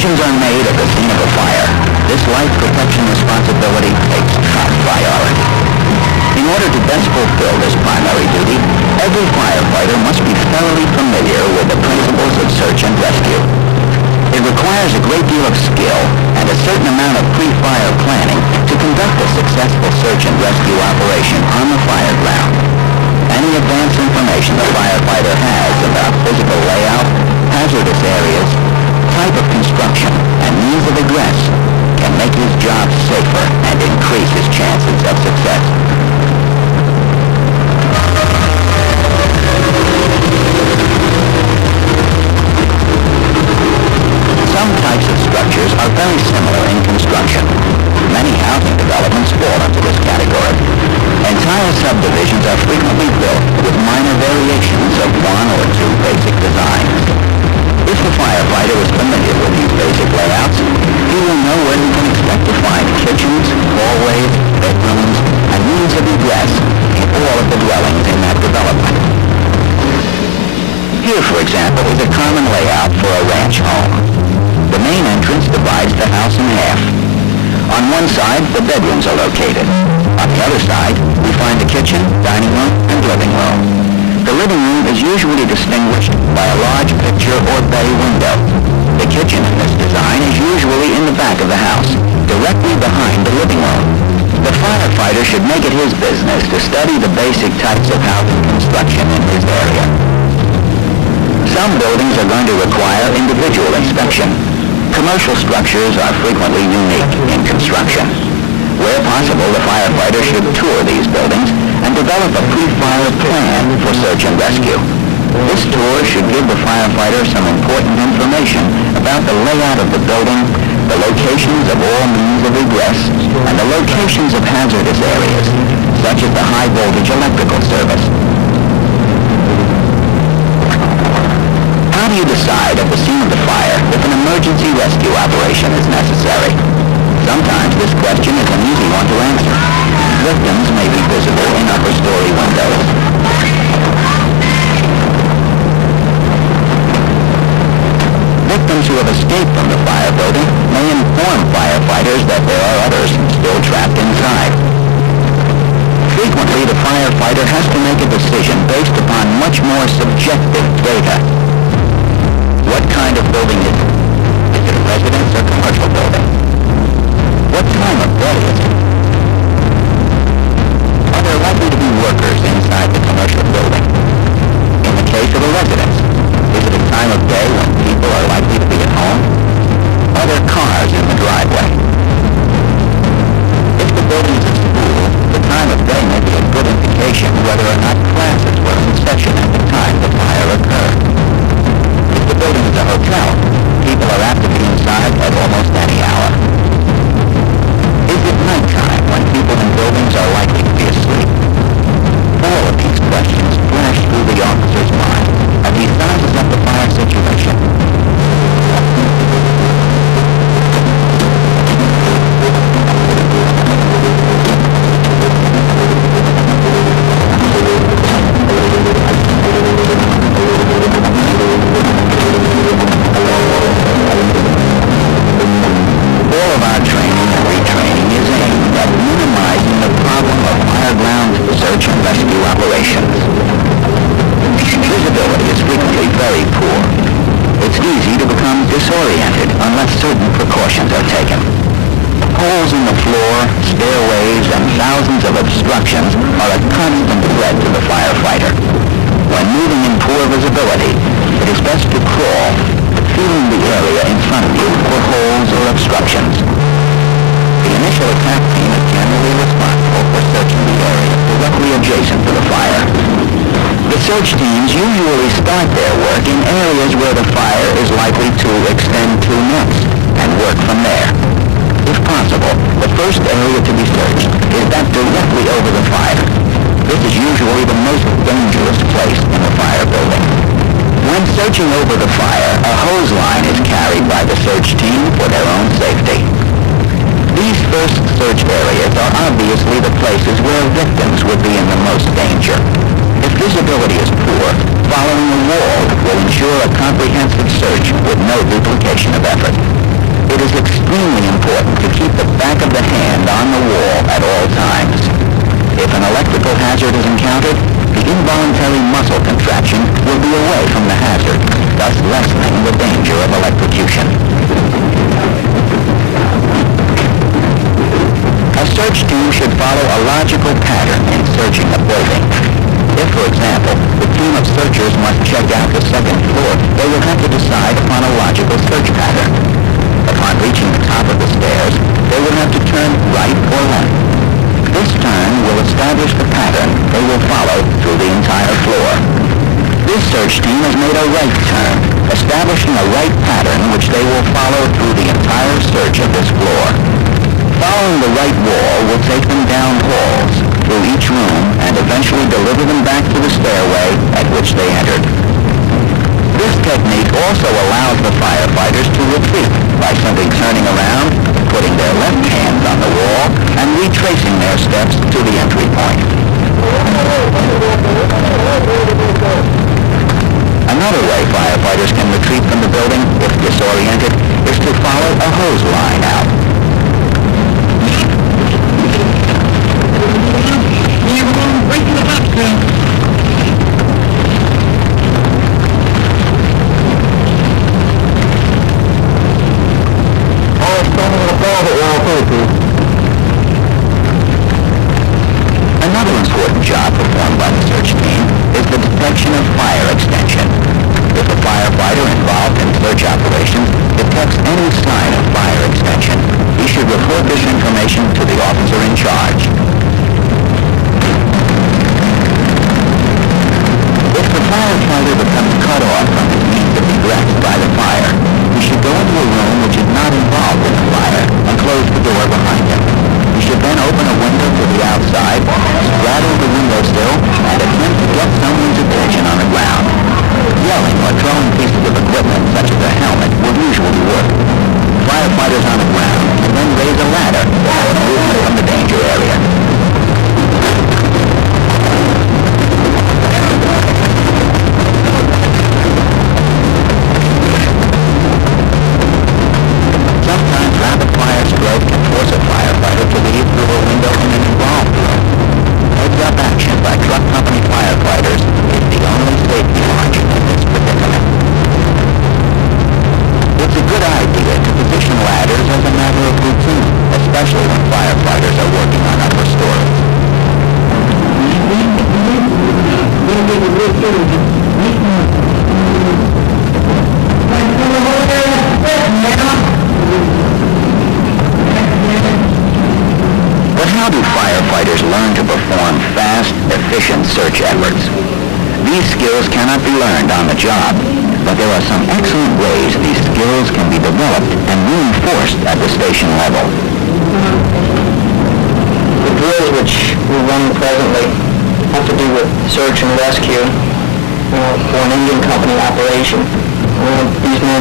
Decisions are made at the scene of a fire. This life protection responsibility takes top priority. In order to best fulfill this primary duty, every firefighter must be thoroughly familiar with the principles of search and rescue. It requires a great deal of skill and a certain amount of pre-fire planning to conduct a successful search and rescue operation on the fire ground. Any advance information the firefighter has about physical layout, hazardous areas, type of construction, and means of egress can make his job safer and increase his chances of success. Some types of structures are very similar in construction. Many housing developments fall into this category. Entire subdivisions are frequently built with minor variations of one or two basic designs. If the firefighter is familiar with these basic layouts, he will know where he can expect to find kitchens, hallways, bedrooms, and means of egress in all of the dwellings in that development. Here, for example, is a common layout for a ranch home. The main entrance divides the house in half. On one side, the bedrooms are located. On the other side, we find the kitchen, dining room, and living room. The living room is usually distinguished by a large picture or bay window. The kitchen in this design is usually in the back of the house, directly behind the living room. The firefighter should make it his business to study the basic types of housing construction in his area. Some buildings are going to require individual inspection. Commercial structures are frequently unique in construction. Where possible, the firefighter should tour these buildings and develop a pre-fire plan for search and rescue. This tour should give the firefighter some important information about the layout of the building, the locations of all means of egress, and the locations of hazardous areas, such as the high-voltage electrical service. How do you decide at the scene of the fire if an emergency rescue operation is necessary? Sometimes this question is an easy one to answer. Victims may be visible in upper-story windows. Victims who have escaped from the fire building may inform firefighters that there are others still trapped inside. Frequently, the firefighter has to make a decision based upon much more subjective data. What kind of building is it? Is it a residence or commercial building? What time of day is it? Are there likely to be workers inside the commercial building? In the case of a residence, is it a time of day when people are likely to be at home? Are there cars in the driveway? If the building is a school, the time of day may be a good indication whether or not classes were in session at the time the fire occurred. If the building is a hotel, people are apt to be inside at almost any hour. Is it nighttime when people in buildings are likely to be asleep? All of these questions flash through the officer's mind as he sizes up the fire situation. All of our training and retraining is aimed at minimizing the problem of fire-ground search and rescue operations. Visibility is frequently very poor. It's easy to become disoriented unless certain precautions are taken. Holes in the floor, stairways, and thousands of obstructions are a constant threat to the firefighter. When moving in poor visibility, it is best to crawl, feeling the area in front of you for holes or obstructions. The initial attack team is generally responsible for searching the area directly adjacent to the fire. The search teams usually start their work in areas where the fire is likely to extend to next and work from there. If possible, the first area to be searched is that directly over the fire. This is usually the most dangerous place in the fire building. When searching over the fire, a hose line is carried by the search team for their own safety. These first search areas are obviously the places where victims would be in the most danger. If visibility is poor, following a wall will ensure a comprehensive search with no duplication of effort. It is extremely important to keep the back of the hand on the wall at all times. If an electrical hazard is encountered, the involuntary muscle contraction will be away from the hazard, thus lessening the danger of electrocution. A search team should follow a logical pattern in searching a building. If, for example, the team of searchers must check out the second floor, they will have to decide upon a logical search pattern. Upon reaching the top of the stairs, they will have to turn right or left. This turn will establish the pattern they will follow through the entire floor. This search team has made a right turn, establishing a right pattern which they will follow through the entire search of this floor. Following the right wall will take them down halls, through each room, and eventually deliver them back to the stairway at which they entered. This technique also allows the firefighters to retreat by simply turning around, putting their left hands on the wall, and retracing their steps to the entry point. Another way firefighters can retreat from the building, if disoriented, is to follow a hose line out. Right to the back, sir. Another important job performed by the search team is the detection of fire extension. If a firefighter involved in search operations detects any sign of fire extension, he should report this information to the officer in charge. If the firefighter becomes cut off from his means of egress by the fire, he should go into a room which is not involved in the fire and close the door behind him. He should then open a window to the outside, straddle the windowsill, and attempt to get someone's attention on the ground. Yelling or throwing pieces of equipment, such as a helmet, will usually work. Firefighters on the ground can then raise a ladder and move from the danger area. Sometimes rapid fire stroke can force a firefighter to leave through a window in an involved room. Heads-up action by truck company firefighters is the only safety margin in this predicament. It's a good idea to position ladders as a matter of routine, especially when firefighters are working on upper stories. But how do firefighters learn to perform fast, efficient search efforts? These skills cannot be learned on the job, but there are some excellent ways these skills can be developed and reinforced at the station level. The drills which we run presently have to do with search and rescue for an engine company operation. These men